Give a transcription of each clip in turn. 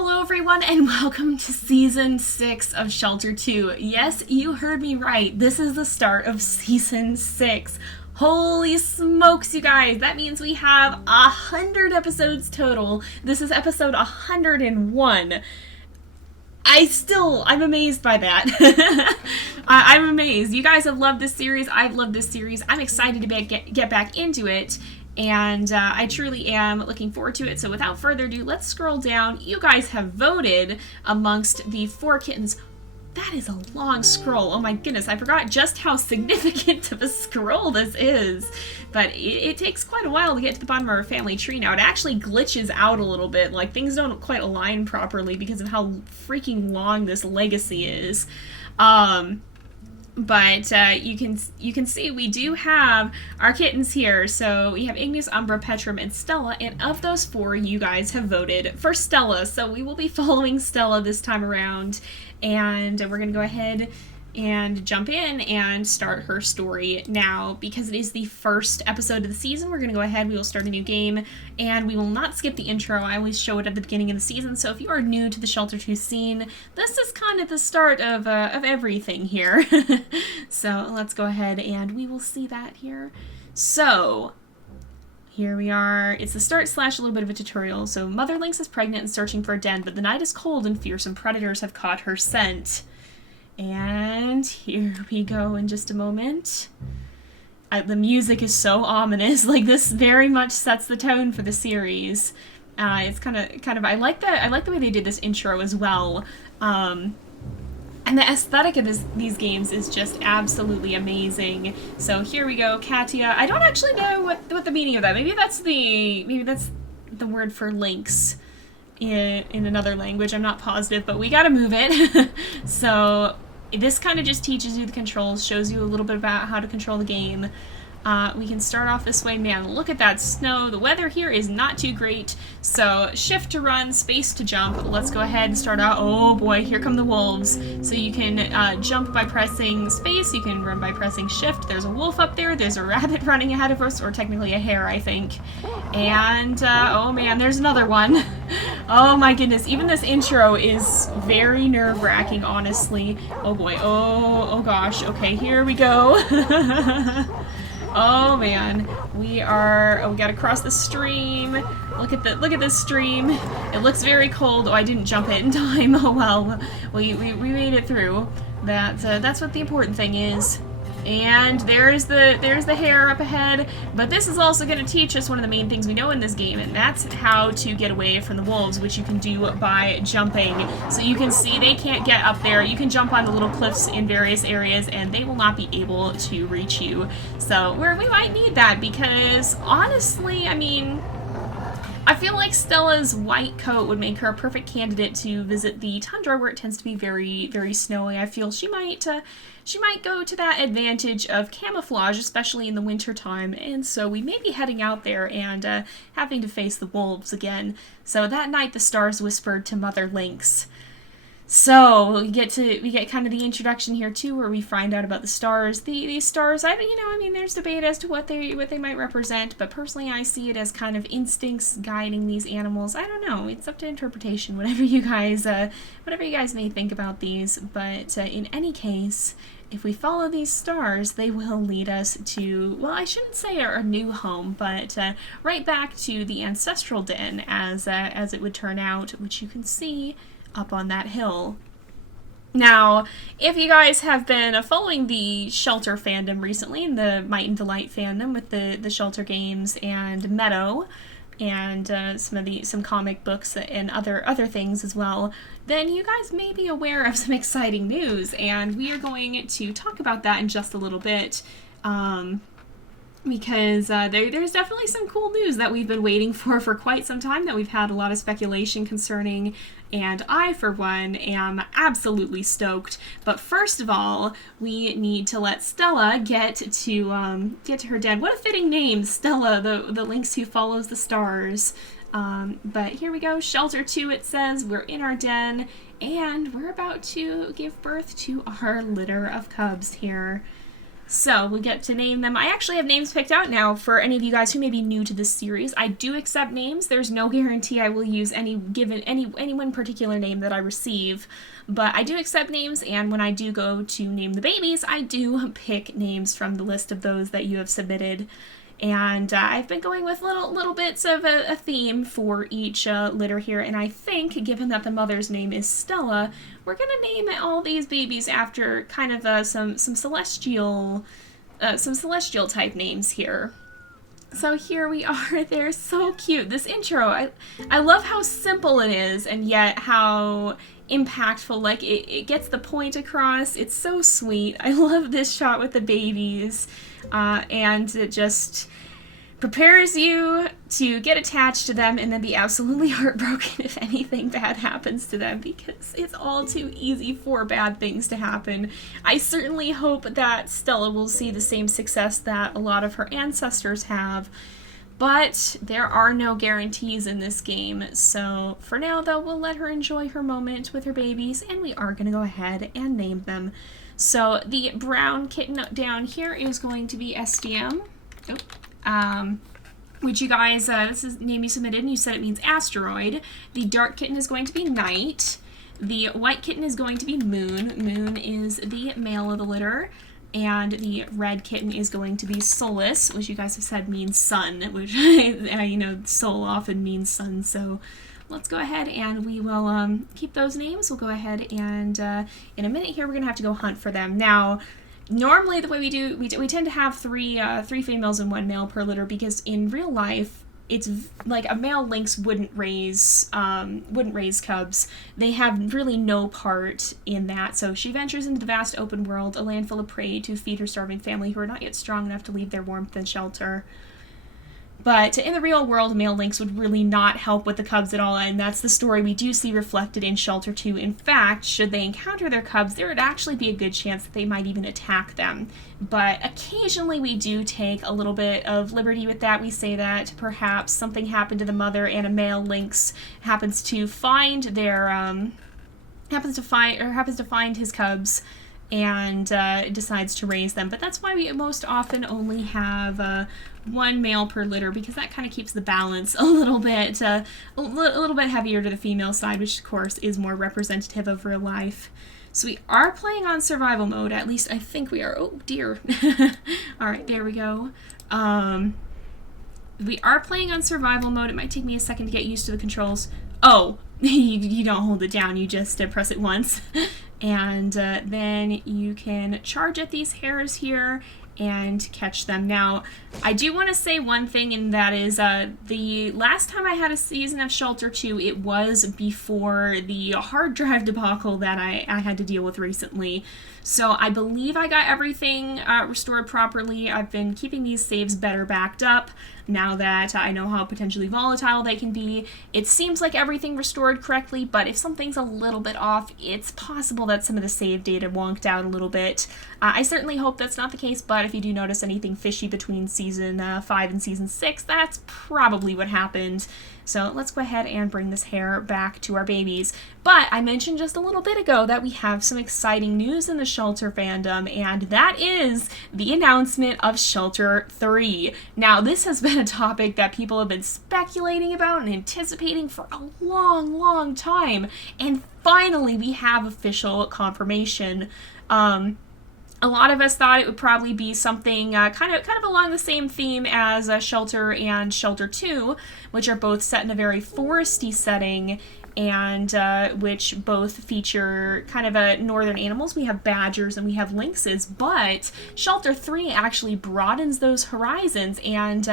Hello everyone and welcome to Season 6 of Shelter 2. Yes, you heard me right. This is the start of Season 6. Holy smokes, you guys. That means we have 100 episodes total. This is episode 101. I'm amazed by that. I'm amazed. You guys have loved this series. I've loved this series. I'm excited to get back into it. And I truly am looking forward to it. So without further ado, let's scroll down. You guys have voted amongst the 4 kittens. That is a long scroll. Oh my goodness, I forgot just how significant of a scroll this is. But it takes quite a while to get to the bottom of our family tree now. It actually glitches out a little bit. Like, things don't quite align properly because of how freaking long this legacy is. But you can see we do have our kittens here. So we have Ignis, Umbra, Petrum, and Stella. And of those 4, you guys have voted for Stella. So we will be following Stella this time around. And we're going to go ahead and jump in and start her story now. Because it is the first episode of the season, we're going to go ahead, we will start a new game, and we will not skip the intro. I always show it at the beginning of the season, so if you are new to the Shelter 2 scene, this is kind of the start of everything here. So let's go ahead and we will see that here. So here we are. It's the start / a little bit of a tutorial. So Mother Lynx is pregnant and searching for a den, but the night is cold and fearsome predators have caught her scent. And here we go in just a moment. The music is so ominous. Like, this very much sets the tone for the series. It's kind of I like the way they did this intro as well. And the aesthetic of these games is just absolutely amazing. So here we go, Katia. I don't actually know what the meaning of that. Maybe that's the word for lynx in another language. I'm not positive, but we gotta move it. So this kind of just teaches you the controls, shows you a little bit about how to control the game. We can start off this way. Man, look at that snow. The weather here is not too great. So shift to run, space to jump. Let's go ahead and start out. Oh boy, here come the wolves. So you can jump by pressing space. You can run by pressing shift. There's a wolf up there. There's a rabbit running ahead of us, or technically a hare, I think. And oh man, there's another one. Oh my goodness, even this intro is very nerve-wracking, honestly. Oh boy, oh gosh. Okay, here we go. Oh man, we gotta cross the stream. Look at this stream. It looks very cold. Oh, I didn't jump it in time. Oh well, we made it through. That's what the important thing is. And there's the hare up ahead. But this is also going to teach us one of the main things we know in this game, and that's how to get away from the wolves, which you can do by jumping. So you can see they can't get up there. You can jump onto little cliffs in various areas, and they will not be able to reach you. So we might need that because, honestly, I mean, I feel like Stella's white coat would make her a perfect candidate to visit the Tundra, where it tends to be very, very snowy. I feel she might go to that advantage of camouflage, especially in the winter time, and so we may be heading out there and having to face the wolves again. So that night the stars whispered to Mother Lynx. So we get kind of the introduction here too, where we find out about the stars. These stars, I mean, there's debate as to what they might represent, but personally I see it as kind of instincts guiding these animals. I don't know. It's up to interpretation. Whatever you guys may think about these. But in any case, if we follow these stars, they will lead us to, well, I shouldn't say our new home, but right back to the ancestral den, as it would turn out, which you can see up on that hill. Now, if you guys have been following the Shelter fandom recently, the Might and Delight fandom with the Shelter games and Meadow, and some comic books and other things as well, then you guys may be aware of some exciting news, and we are going to talk about that in just a little bit. Because there's definitely some cool news that we've been waiting for quite some time, that we've had a lot of speculation concerning, and I, for one, am absolutely stoked. But first of all, we need to let Stella get to her den. What a fitting name, Stella, the lynx who follows the stars. But here we go, Shelter 2, it says. We're in our den, and we're about to give birth to our litter of cubs here. So we get to name them. I actually have names picked out now for any of you guys who may be new to this series. I do accept names. There's no guarantee I will use any one particular name that I receive, but I do accept names, and when I do go to name the babies, I do pick names from the list of those that you have submitted. And I've been going with little bits of a theme for each litter here, and I think, given that the mother's name is Stella, we're going to name all these babies after kind of some celestial type names here. So here we are. They're so cute. This intro, I love how simple it is, and yet how impactful. Like, it gets the point across. It's so sweet. I love this shot with the babies, and it just prepares you to get attached to them and then be absolutely heartbroken if anything bad happens to them, because it's all too easy for bad things to happen. I certainly hope that Stella will see the same success that a lot of her ancestors have, but there are no guarantees in this game. So for now, though, we'll let her enjoy her moment with her babies, and we are going to go ahead and name them. So the brown kitten down here is going to be SDM. Which you guys, this is the name you submitted, and you said it means asteroid. The dark kitten is going to be night. The white kitten is going to be moon. Moon is the male of the litter. And the red kitten is going to be Solus, which you guys have said means sun, which, you know, Sol often means sun, so let's go ahead and we will keep those names. We'll go ahead and in a minute here, we're going to have to go hunt for them. Now, normally the way we do, we tend to have three females and one male per litter, because in real life, it's like a male lynx wouldn't raise cubs. They have really no part in that. So she ventures into the vast open world, a land full of prey, to feed her starving family who are not yet strong enough to leave their warmth and shelter. But in the real world, male lynx would really not help with the cubs at all, and that's the story we do see reflected in Shelter 2. In fact, should they encounter their cubs, there would actually be a good chance that they might even attack them. But occasionally we do take a little bit of liberty with that. We say that perhaps something happened to the mother and a male lynx happens to find their happens to find his cubs and decides to raise them. But that's why we most often only have one male per litter, because that kind of keeps the balance a little bit heavier to the female side, which of course is more representative of real life. So we are playing on survival mode, at least I think we are. Oh dear. Alright, there we go. We are playing on survival mode. It might take me a second to get used to the controls. Oh, you don't hold it down, you just press it once. And then you can charge at these hares here and catch them. Now, I do want to say one thing, and that is the last time I had a season of Shelter 2, it was before the hard drive debacle that I had to deal with recently. So I believe I got everything restored properly. I've been keeping these saves better backed up now that I know how potentially volatile they can be. It seems like everything restored correctly, but if something's a little bit off, it's possible that some of the save data wonked out a little bit. I certainly hope that's not the case, but if you do notice anything fishy between Season 5 and Season 6, that's probably what happened. So let's go ahead and bring this hare back to our babies. But I mentioned just a little bit ago that we have some exciting news in the Shelter fandom, and that is the announcement of Shelter 3. Now, this has been a topic that people have been speculating about and anticipating for a long, long time, and finally we have official confirmation. A lot of us thought it would probably be something kind of along the same theme as Shelter and Shelter 2, which are both set in a very foresty setting, and which both feature kind of northern animals. We have badgers and we have lynxes, but Shelter 3 actually broadens those horizons and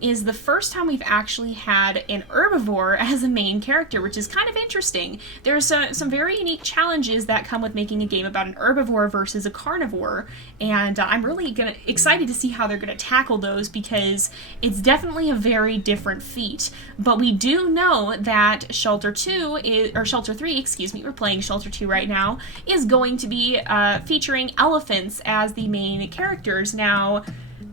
is the first time we've actually had an herbivore as a main character, which is kind of interesting. There's some very unique challenges that come with making a game about an herbivore versus a carnivore, and I'm really excited to see how they're going to tackle those, because it's definitely a very different feat. But we do know that Shelter 3, excuse me, we're playing Shelter 2 right now, is going to be featuring elephants as the main characters. Now,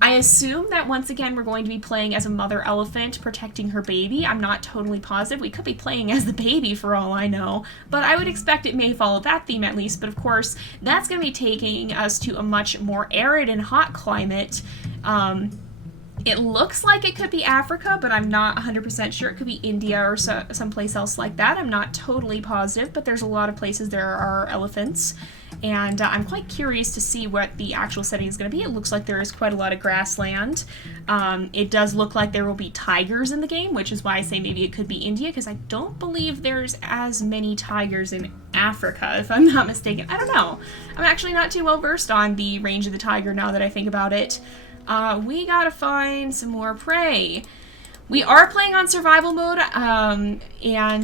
I assume that once again we're going to be playing as a mother elephant protecting her baby. I'm not totally positive. We could be playing as the baby for all I know, but I would expect it may follow that theme at least. But of course, that's going to be taking us to a much more arid and hot climate. It looks like it could be Africa, but I'm not 100% sure. It could be India or someplace else like that. I'm not totally positive, but there's a lot of places there are elephants. And I'm quite curious to see what the actual setting is going to be. It looks like there is quite a lot of grassland. It does look like there will be tigers in the game, which is why I say maybe it could be India, because I don't believe there's as many tigers in Africa, if I'm not mistaken. I don't know. I'm actually not too well versed on the range of the tiger now that I think about it. We gotta find some more prey. We are playing on survival mode, and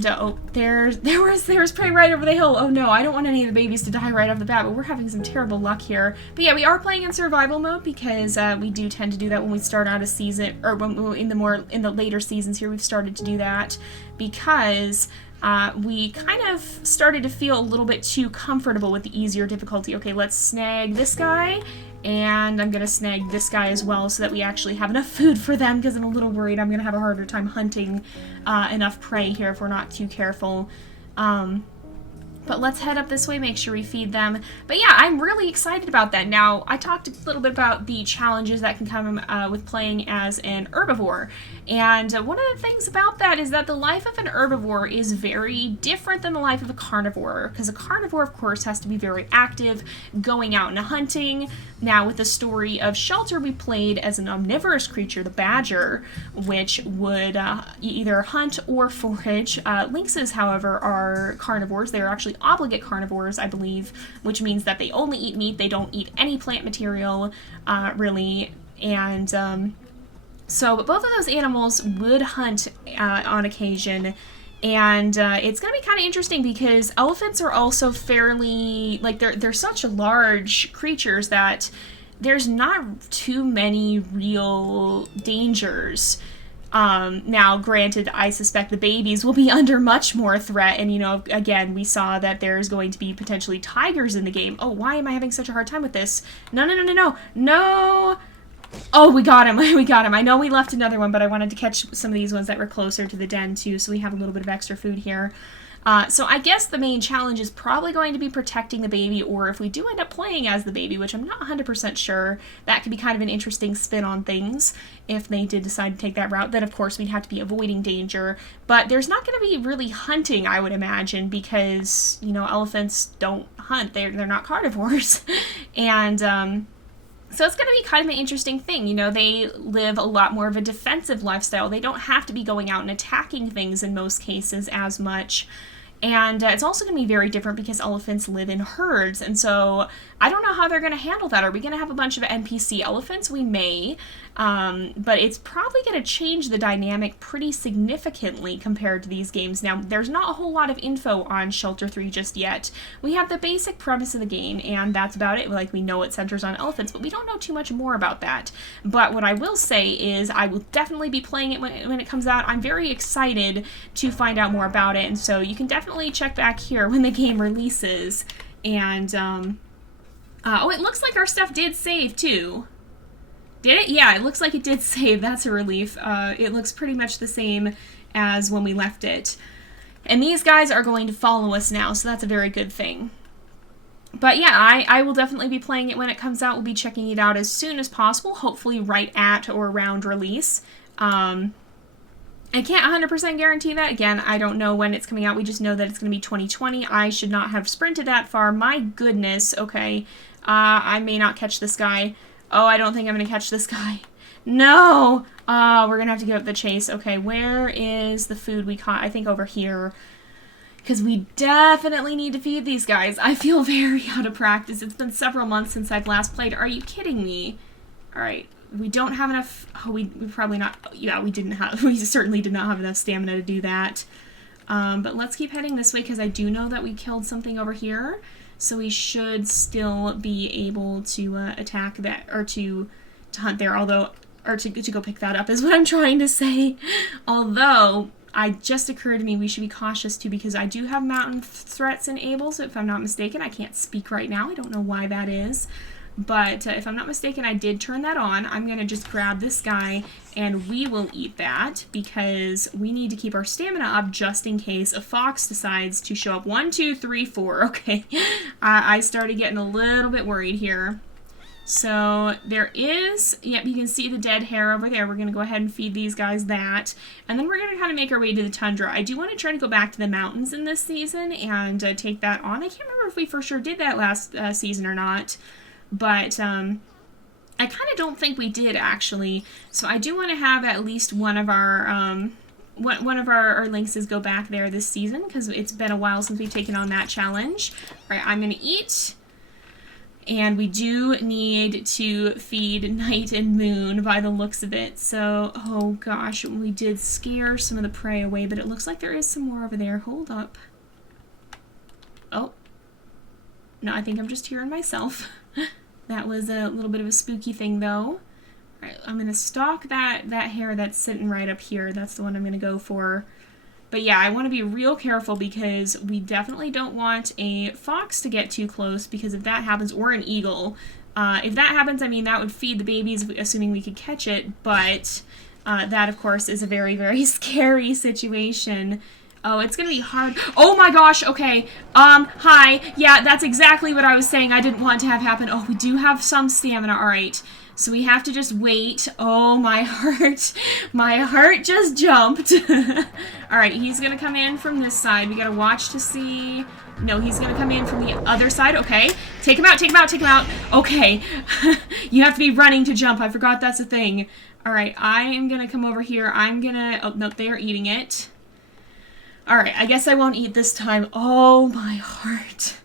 oh, there's prey right over the hill. Oh no, I don't want any of the babies to die right off the bat, but we're having some terrible luck here. But yeah, we are playing in survival mode because we do tend to do that when we start out a season, or when in the later seasons here, we've started to do that because we kind of started to feel a little bit too comfortable with the easier difficulty. Okay, let's snag this guy. And I'm going to snag this guy as well so that we actually have enough food for them, because I'm a little worried I'm going to have a harder time hunting enough prey here if we're not too careful. But let's head up this way, make sure we feed them. But yeah, I'm really excited about that. Now, I talked a little bit about the challenges that can come with playing as an herbivore. And one of the things about that is that the life of an herbivore is very different than the life of a carnivore. Because a carnivore, of course, has to be very active, going out and hunting. Now, with the story of Shelter, we played as an omnivorous creature, the badger, which would either hunt or forage. Lynxes, however, are carnivores. They are actually obligate carnivores, I believe, which means that they only eat meat. They don't eat any plant material, really. And so both of those animals would hunt on occasion. And it's going to be kind of interesting because elephants are also fairly, like, they're such large creatures that there's not too many real dangers. Now, granted, I suspect the babies will be under much more threat, and, you know, again, we saw that there's going to be potentially tigers in the game. Oh, why am I having such a hard time with this? No, no, no, no, no, no! Oh, we got him, we got him. I know we left another one, but I wanted to catch some of these ones that were closer to the den, too, so we have a little bit of extra food here. So I guess the main challenge is probably going to be protecting the baby, or if we do end up playing as the baby, which I'm not 100% sure, that could be kind of an interesting spin on things if they did decide to take that route. Then, of course, we'd have to be avoiding danger. But there's not going to be really hunting, I would imagine, because, you know, elephants don't hunt. They're not carnivores. And so it's going to be kind of an interesting thing. You know, they live a lot more of a defensive lifestyle. They don't have to be going out and attacking things in most cases as much. And it's also going to be very different because elephants live in herds. And so I don't know how they're going to handle that. Are we going to have a bunch of NPC elephants? We may. But it's probably going to change the dynamic pretty significantly compared to these games. Now, there's not a whole lot of info on Shelter 3 just yet. We have the basic premise of the game, and that's about it. Like, we know it centers on elephants, but we don't know too much more about that. But what I will say is I will definitely be playing it when it comes out. I'm very excited to find out more about it, and so you can definitely check back here when the game releases. And, oh, it looks like our stuff did save, too. Did it? Yeah, it looks like it did save. That's a relief. It looks pretty much the same as when we left it. And these guys are going to follow us now, so that's a very good thing. But yeah, I will definitely be playing it when it comes out. We'll be checking it out as soon as possible, hopefully right at or around release. I can't 100% guarantee that. Again, I don't know when it's coming out. We just know that it's going to be 2020. I should not have sprinted that far. My goodness. Okay. I may not catch this guy. Oh, I don't think I'm going to catch this guy. No! We're going to have to give up the chase. Okay, where is the food we caught? I think over here. Because we definitely need to feed these guys. I feel very out of practice. It's been several months since I've last played. Are you kidding me? Alright, we don't have enough... Oh, we probably not... Yeah, we didn't have... We certainly did not have enough stamina to do that. But let's keep heading this way because I do know that we killed something over here. So we should still be able to attack that, or to hunt there, although, or to go pick that up is what I'm trying to say. Although, it just occurred to me we should be cautious too, because I do have mountain threats enabled, so if I'm not mistaken, I can't speak right now. I don't know why that is. But if I'm not mistaken, I did turn that on. I'm going to just grab this guy and we will eat that because we need to keep our stamina up just in case a fox decides to show up. 1, 2, 3, 4. Okay. I started getting a little bit worried here. So there is, yep, you can see the dead hare over there. We're going to go ahead and feed these guys that. And then we're going to kind of make our way to the tundra. I do want to try to go back to the mountains in this season and take that on. I can't remember if we for sure did that last season or not. But I kind of don't think we did, actually. So I do want to have at least one of our our lynxes go back there this season because it's been a while since we've taken on that challenge. All right, I'm going to eat. And we do need to feed Night and Moon by the looks of it. So, oh gosh, we did scare some of the prey away, but it looks like there is some more over there. Hold up. Oh. No, I think I'm just hearing myself. That was a little bit of a spooky thing, though. Alright, I'm going to stalk that hare that's sitting right up here. That's the one I'm going to go for. But yeah, I want to be real careful because we definitely don't want a fox to get too close because if that happens, or an eagle. If that happens, I mean, that would feed the babies, assuming we could catch it, but that, of course, is a very, very scary situation. Oh, it's going to be hard. Oh my gosh, okay. Hi. Yeah, that's exactly what I was saying I didn't want to have happen. Oh, we do have some stamina, alright. So we have to just wait. Oh, my heart just jumped. All right, he's going to come in from this side. We got to watch to see. No, he's going to come in from the other side. Okay, take him out, take him out, take him out. Okay, you have to be running to jump. I forgot that's a thing. All right, I am going to come over here. I'm going to, oh, no, they're eating it. All right, I guess I won't eat this time. Oh, my heart.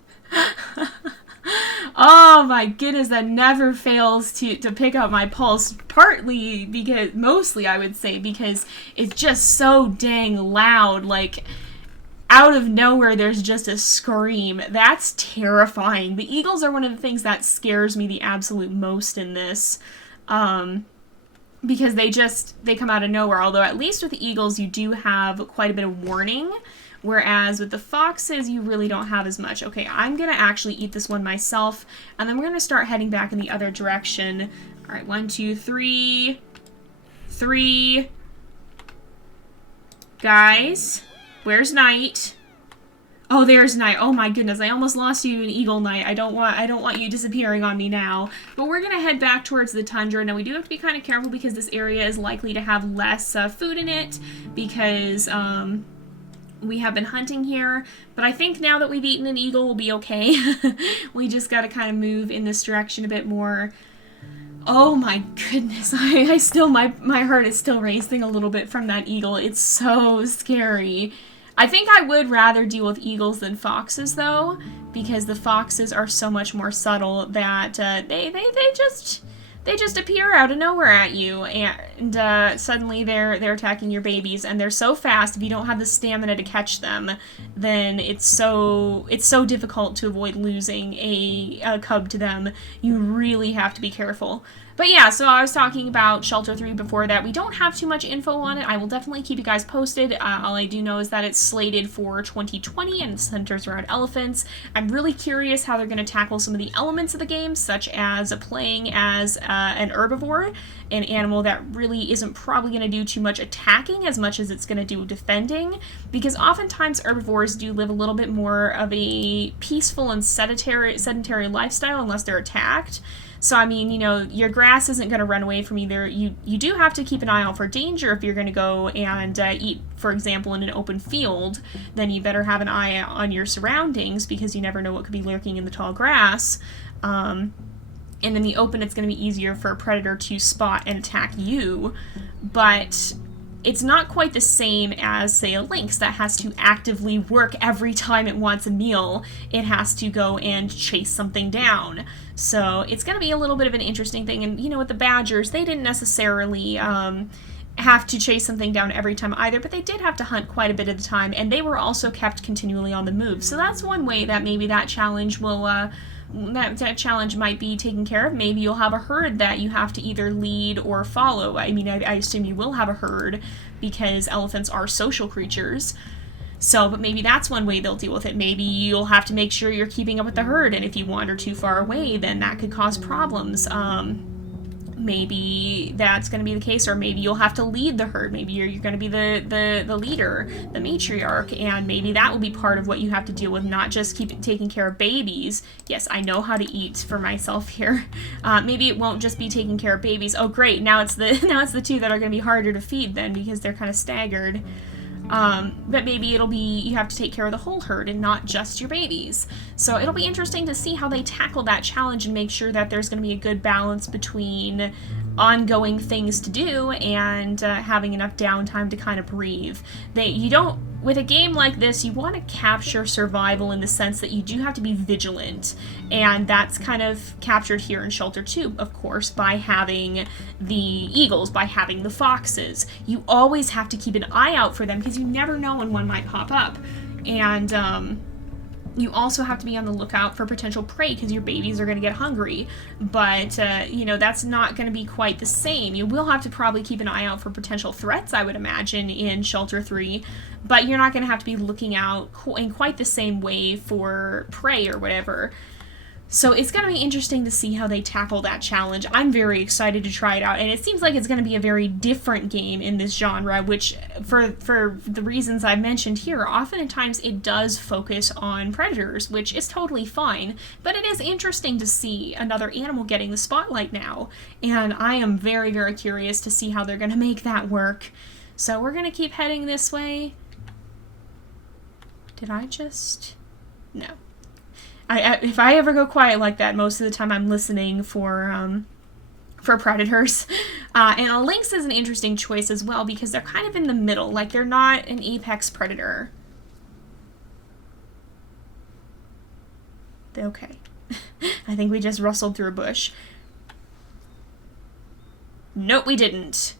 Oh my goodness, that never fails to pick up my pulse, partly because, mostly I would say, because it's just so dang loud, like, out of nowhere there's just a scream. That's terrifying. The eagles are one of the things that scares me the absolute most in this, because they come out of nowhere, although at least with the eagles you do have quite a bit of warning. Whereas with the foxes, you really don't have as much. Okay, I'm going to actually eat this one myself, and then we're going to start heading back in the other direction. All right, 1, 2, 3. 3. Guys, where's Night? Oh, there's Night. Oh my goodness, I almost lost you in Eagle Night. I don't want you disappearing on me now. But we're going to head back towards the tundra. Now, we do have to be kind of careful because this area is likely to have less food in it because, we have been hunting here, but I think now that we've eaten an eagle, we'll be okay. We just got to kind of move in this direction a bit more. Oh my goodness, I still, my heart is still racing a little bit from that eagle. It's so scary. I think I would rather deal with eagles than foxes, though, because the foxes are so much more subtle that they just appear out of nowhere at you, and suddenly they're attacking your babies, and they're so fast. If you don't have the stamina to catch them, then it's so difficult to avoid losing a cub to them. You really have to be careful. But yeah, so I was talking about Shelter 3 before that. We don't have too much info on it. I will definitely keep you guys posted. All I do know is that it's slated for 2020 and it centers around elephants. I'm really curious how they're going to tackle some of the elements of the game, such as playing as an herbivore, an animal that really isn't probably going to do too much attacking as much as it's going to do defending, because oftentimes herbivores do live a little bit more of a peaceful and sedentary lifestyle unless they're attacked. So, I mean, you know, your grass isn't going to run away from either. You do have to keep an eye out for danger if you're going to go and eat, for example, in an open field. Then you better have an eye on your surroundings because you never know what could be lurking in the tall grass. And in the open, it's going to be easier for a predator to spot and attack you. But it's not quite the same as, say, a lynx that has to actively work every time it wants a meal. It has to go and chase something down. So it's going to be a little bit of an interesting thing. And, you know, with the badgers, they didn't necessarily have to chase something down every time either, but they did have to hunt quite a bit at a time, and they were also kept continually on the move. So that's one way that maybe that challenge will... that challenge might be taken care of. Maybe you'll have a herd that you have to either lead or follow. I mean, I assume you will have a herd because elephants are social creatures. So, but maybe that's one way they'll deal with it. Maybe you'll have to make sure you're keeping up with the herd, and if you wander too far away, then that could cause problems. Maybe that's going to be the case, or maybe you'll have to lead the herd. Maybe you're going to be the leader, the matriarch, and maybe that will be part of what you have to deal with, not just taking care of babies. Yes, I know how to eat for myself here. Maybe it won't just be taking care of babies. Oh, great! Now it's the two that are going to be harder to feed then, because they're kind of staggered. But maybe it'll be you have to take care of the whole herd and not just your babies. So it'll be interesting to see how they tackle that challenge and make sure that there's going to be a good balance between ongoing things to do and having enough downtime to kind of breathe. With a game like this, you want to capture survival in the sense that you do have to be vigilant, and that's kind of captured here in Shelter 2, of course, by having the eagles, by having the foxes. You always have to keep an eye out for them because you never know when one might pop up. And you also have to be on the lookout for potential prey because your babies are going to get hungry. But, that's not going to be quite the same. You will have to probably keep an eye out for potential threats, I would imagine, in Shelter 3. But you're not going to have to be looking out in quite the same way for prey or whatever. So it's going to be interesting to see how they tackle that challenge. I'm very excited to try it out, and it seems like it's going to be a very different game in this genre, which, for the reasons I've mentioned here, oftentimes it does focus on predators, which is totally fine, but it is interesting to see another animal getting the spotlight now, and I am very, very curious to see how they're going to make that work. So we're going to keep heading this way. Did I just... No. If I ever go quiet like that, most of the time I'm listening for predators. And a lynx is an interesting choice as well because they're kind of in the middle. Like, they're not an apex predator. Okay. I think we just rustled through a bush. Nope, we didn't.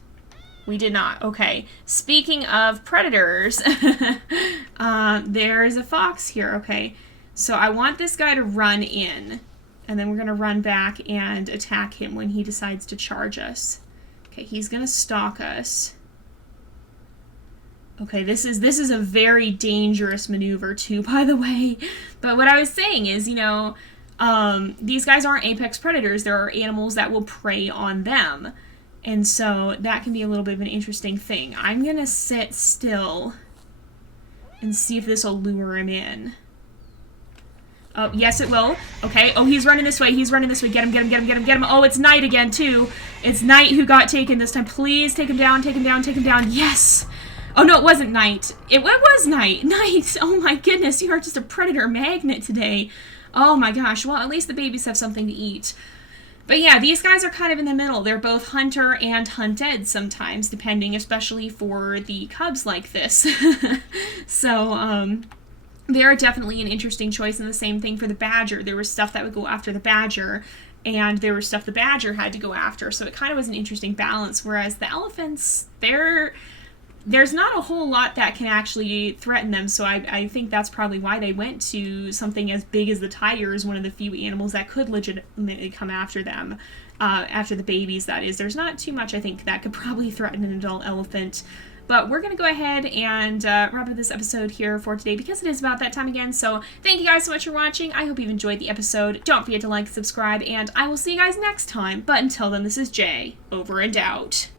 We did not. Okay. Speaking of predators, there's a fox here. Okay. So I want this guy to run in, and then we're going to run back and attack him when he decides to charge us. Okay, he's going to stalk us. Okay, this is a very dangerous maneuver too, by the way. But what I was saying is, these guys aren't apex predators. There are animals that will prey on them. And so that can be a little bit of an interesting thing. I'm going to sit still and see if this will lure him in. Oh, yes, it will. Okay. Oh, he's running this way. He's running this way. Get him, get him, get him, get him, get him. Oh, it's Knight again, too. It's Knight who got taken this time. Please take him down, take him down, take him down. Yes! Oh, no, it wasn't Knight. It was Knight. Knight! Oh, my goodness. You are just a predator magnet today. Oh, my gosh. Well, at least the babies have something to eat. But yeah, these guys are kind of in the middle. They're both hunter and hunted sometimes, depending, especially for the cubs like this. So, they are definitely an interesting choice, and the same thing for the badger. There was stuff that would go after the badger, and there was stuff the badger had to go after, so it kind of was an interesting balance, whereas the elephants, there's not a whole lot that can actually threaten them, so I think that's probably why they went to something as big as the tiger as one of the few animals that could legitimately come after them, after the babies, that is. There's not too much, I think, that could probably threaten an adult elephant. But we're going to go ahead and wrap up this episode here for today because it is about that time again. So thank you guys so much for watching. I hope you've enjoyed the episode. Don't forget to like, subscribe, and I will see you guys next time. But until then, this is Jay, over and out.